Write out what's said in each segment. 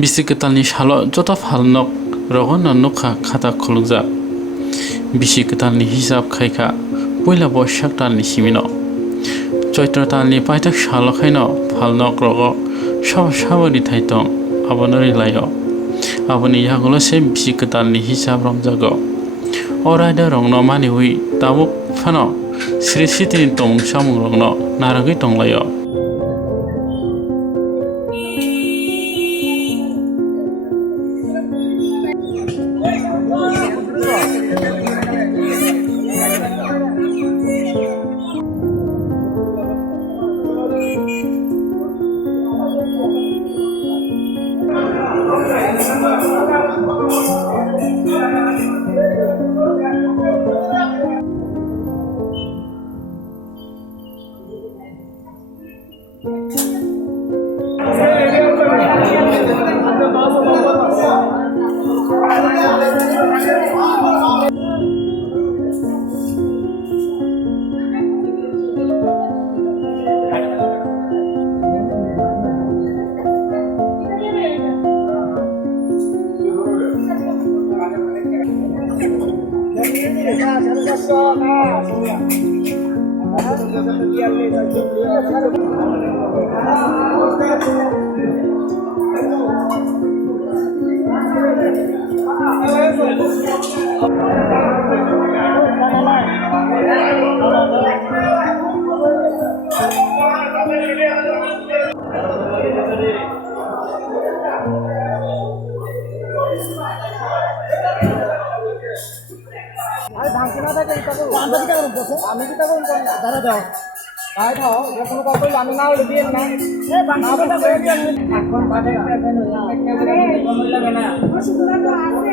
Bisi ketalni shalo jota phalnok rogon na nukha khata khulukjak. Bisi ketalni hisab khaika poila boishak talni simino. Choitra talni paitak shalo khaino phalnok rogo sabari thaitong abonori layo. Aboni yagulo se bisi ketalni hisab romjago. Oraida rongno mani hui tabuk phano sri sitini tong samung rongno naragui tonglayo. আমি কি তখন দাদা দাও গায়ে দাও যখন কত আমি না হলে দিয়ে না বাংলাটা করে দিয়ে এখন বাজে এখন কম লাগে না সুন্দর তো আছে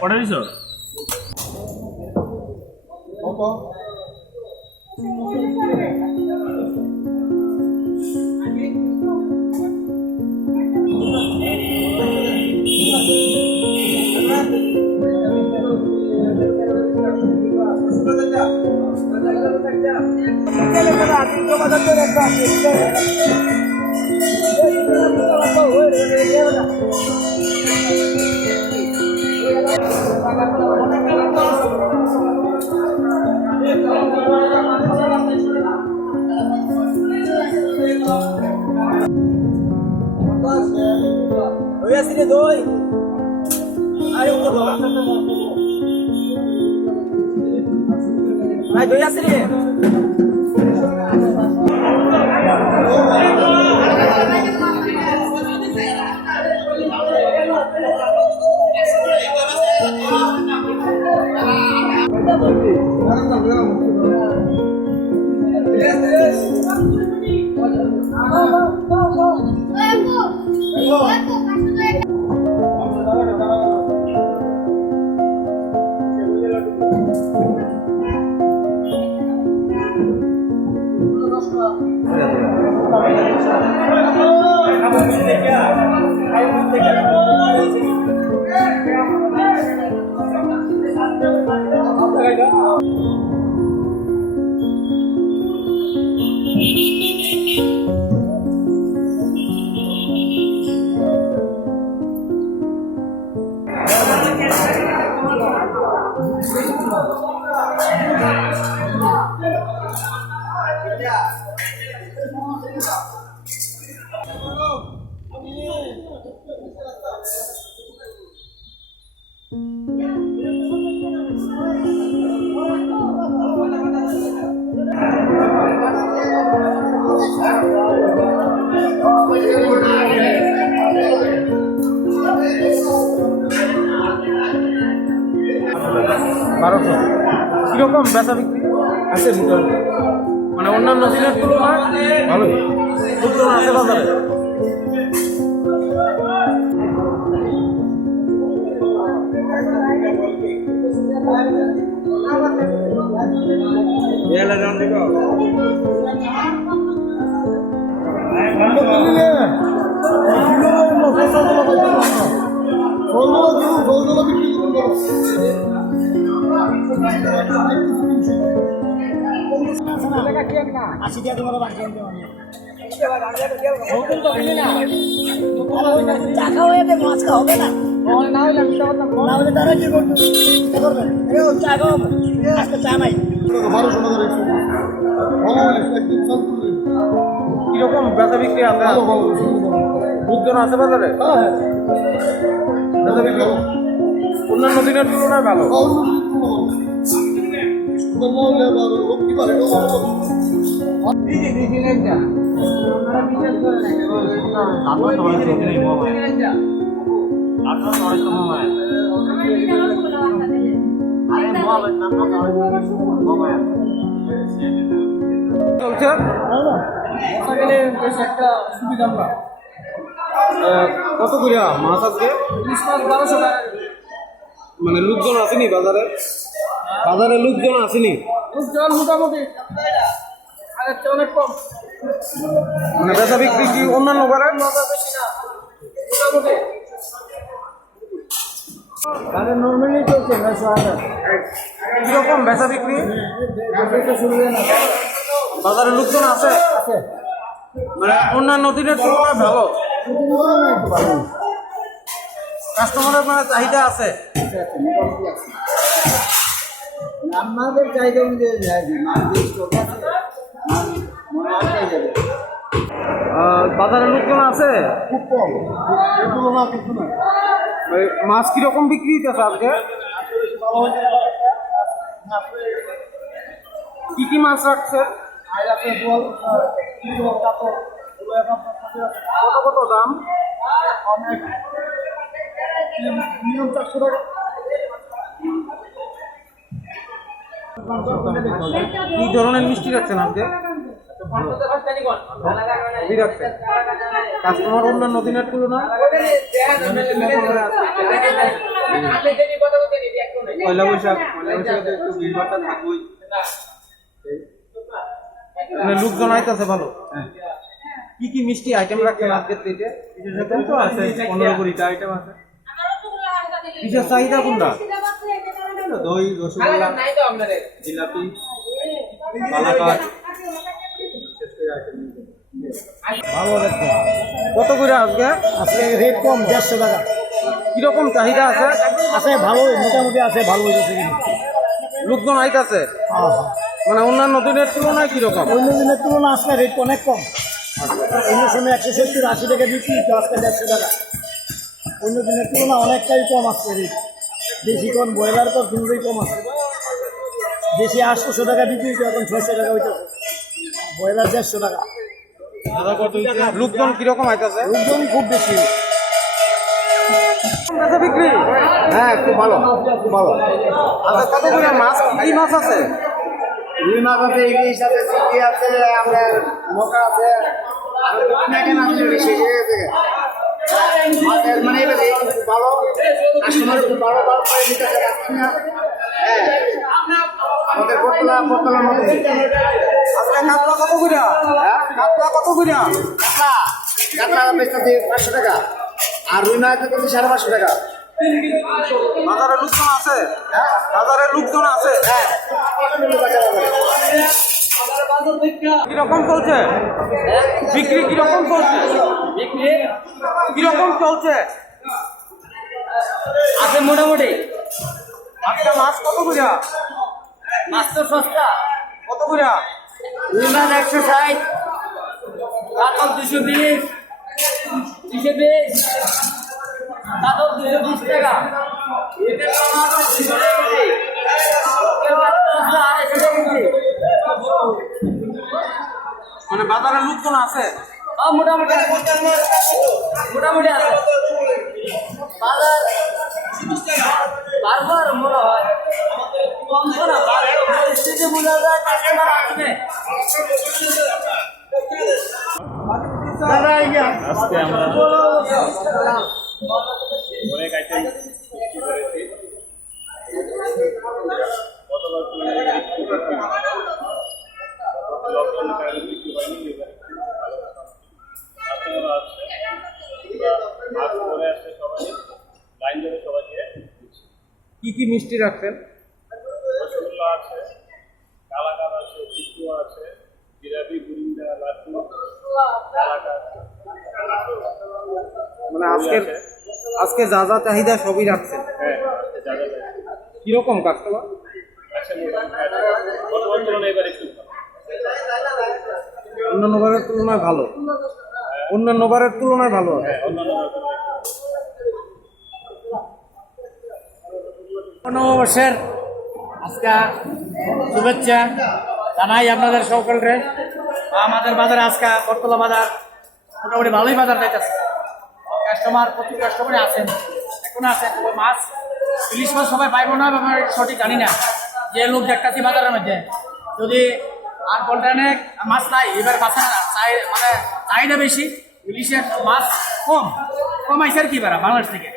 কটা দিছ কিরকম বেচা বিক্রি আছে মোটামুটি মানে অন্যান্য দিনের তুলনায় ভালোই লোকজন আছে বাজারে কিরকম বেচা বিক্রি আছে লোকজন আছে বাজারে বেচা বিক্রি অন্যান্য দিনের তুলনায় ভালো চলছে একটা সুবিধা কত করে মাছ আজকে 1200 টাকা মানে লোকজন আসেনি বাজারে বাজারে লোকজন আসেনি লোকজন মোটামুটি আগের চেয়ে অনেক কম মানে বেচা বিক্রি কি অন্যান্য বারে বেশি না মোটামুটি নর্মালি চলছে 900 কিরকম বেচা বিক্রি বাজারে লোকজন আছে মানে অন্যান্য দিনের তুলনায় ভালো কাস্টমারের মানে চাহিদা আছে আমাদের চাহিদা অনুযায়ী বাজারে লোকজন আছে খুব কম কিছু না মাছ কিরকম বিক্রি হইতেছে আজকে কি কি মাছ রাখছে কত কত দাম অনেক মিনিমাম 400 টাকা কি ধরনের মিষ্টি রাখছেন আজকে? হেভি রাখছেন। কাস্টমার অন্যান্য দিনের তুলনায় পয়লা বৈশাখ তো একটু ভিড়ভাড়টা থাকবেই। মানে লোকজন আইতেছে ভালো। কি কি মিষ্টি আইটেম রাখছেন আজকের থেকে? বিশেষ তো আছে 15-20টা আইটেম আছে। বিশেষ চাহিদা কোনটা? দই, রসগোল্লা, জিলাপি, কালাকাঁদ। ভালো দেখো কত করে আজকে? আজকে রেট কম 150 টাকা কিরকম চাহিদা আছে? আছে, ভালো মোটামুটি আছে, ভালো হয়েছে কিন্তু লোকজন আইতাছে মানে অন্যান্য দিনের তুলনায় কিরকম? অন্য দিনের তুলনায় আজকে রেট অনেক কম। অন্য সময় 170-80 টাকা বিক্রি, তো আজকে 150 টাকা। অন্য দিনের তুলনায় অনেকটাই কম আসছে রেট। দেশি কম, ব্রয়লার কম, দুটোই কম আছে। দেশি 800 টাকা বিক্রি, তো এখন 600 টাকা হইতেছে। ব্রয়লার 150 টাকা। লোকজন কিরকম আইতাছে? লোকজন খুব বেশি। বেচা বিক্রি? হ্যাঁ, খুব ভালো, খুব ভালো। আচ্ছা, কত করে মাছ? কি মাছ আছে? রুই মাছ আছে, ইলিশ আছে, চিংড়ি আছে, আপনার মোকা আছে, আর মেঘেন আছে, বেশি মাছের মানে এবার খুব ভালো, কাস্টমার খুব ভালো ভালো করে নিতেছে কাস্টমার। হ্যাঁ, আমাদের বোতলার মধ্যে আজকে কাতলা কত করে? হ্যাঁ, কাতলা কত করে? কাতলা বেচতেছি 500 টাকা, আর রুই মাছ বেচতেছি 550 টাকা। বাজারে লোকজন আছে? বাজারে লোকজন আছে? কিরকম চলছে বিক্রি? কিরকম চলছে বিক্রি? কিরকম চলছে? আছে মোটামুটি। আজকে মাছ কত করে? মাছ তো সস্তা। কত করে? রুই মাছ 160, কাতল 220, 220, কাতল 220 টাকা। এদের মাছ 200 টাকা কেজি। এবার 250 টাকা কেজি। মানে বাজারে লোকজন আছে? মোটামুটি আছে। মোটামুটি আছে। বাজার বারবার মনে হয় কমছে না, পরিস্থিতি বোঝা যায় কাস্টমার আসবে। আজকে আমরা অনেক আইটেম সৃষ্টি করেছি। গতবার তুলনায় একটু বেশি ভালো। গত লকডাউনের কারণে বিক্রি হয়নি, এবার একটু ভালো কাস্টমারও আসছে। মাছ ধরে আসছে, সবাই লাইন ধরে সবাইকে দিচ্ছি। কি কি মিষ্টি রাখছেন? রসগোল্লা আছে, কালাকাঁদ আছে, চিত্তু আছে, জিলাপি, বুরিন্দা, লাড্ডু, কালাকাঁদ। মানে আজকে যা যা চাহিদা সবই রাখছেন? হ্যাঁ, আজকে যা যা আছে। কিরকম কাস্টমার? আচ্ছা, মোটামুটি গতবার তুলনায় এবার একটু ভালো। অন্যান্য বারের তুলনায় ভালো? অন্যান্য বারের তুলনায় ভালো? হ্যাঁ, অন্যান্য নববর্ষের আজকে শুভেচ্ছা জানাই আপনাদের সকলকে। আমাদের বাজারে আজকে বটতলা বাজার মোটামুটি ভালোই বাজার যাইতেছে। কাস্টমার, প্রচুর কাস্টমারই আছেন, এখন আছেন। তবে মাছ, ইলিশ মাছ সবাই পাইব না, ব্যাপারে সঠিক জানি না। যে লোক দেখতেছি বাজারের মধ্যে, যদি আর কন্টেনে মাছ নাই, এবার মাছের মানে চাহিদা বেশি, ইলিশের মাছ কম আইসে আর কি বেড়া বাংলাদেশ থেকে।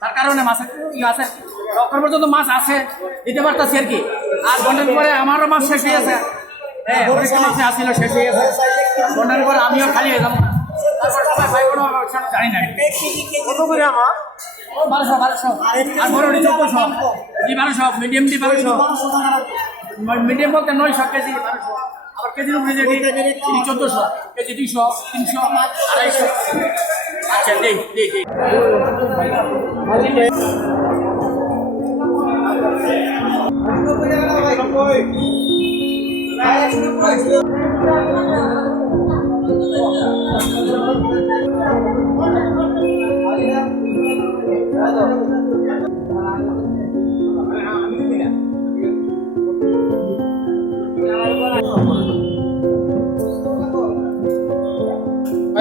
তার কারণে মাছের কি আছে, এখন পর্যন্ত মাছ আছে, দিতে পারতেছি আর কি। আর ঘন্টার পরে আমারও মাছ শেষ হয়ে গেছে। হ্যাঁ, অনেকটা মাছ আসছিল, শেষ হয়ে গেছে। ঘন্টার পরে আমিও খালি হয়ে যাবো। তারপর সবাই ভাই বোন জানি না। কত করে আমার? 1200 আর বড় 1400, 1200, মিডিয়াম 1200, মিডিয়াম বলতে 900 কেজি 1200, আবার কেজির উপরে যে 1400, কেজি 200, 300, 250। আচ্ছা, দেই।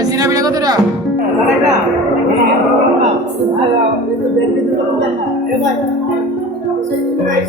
সিনা বিনা কতটা? ভাই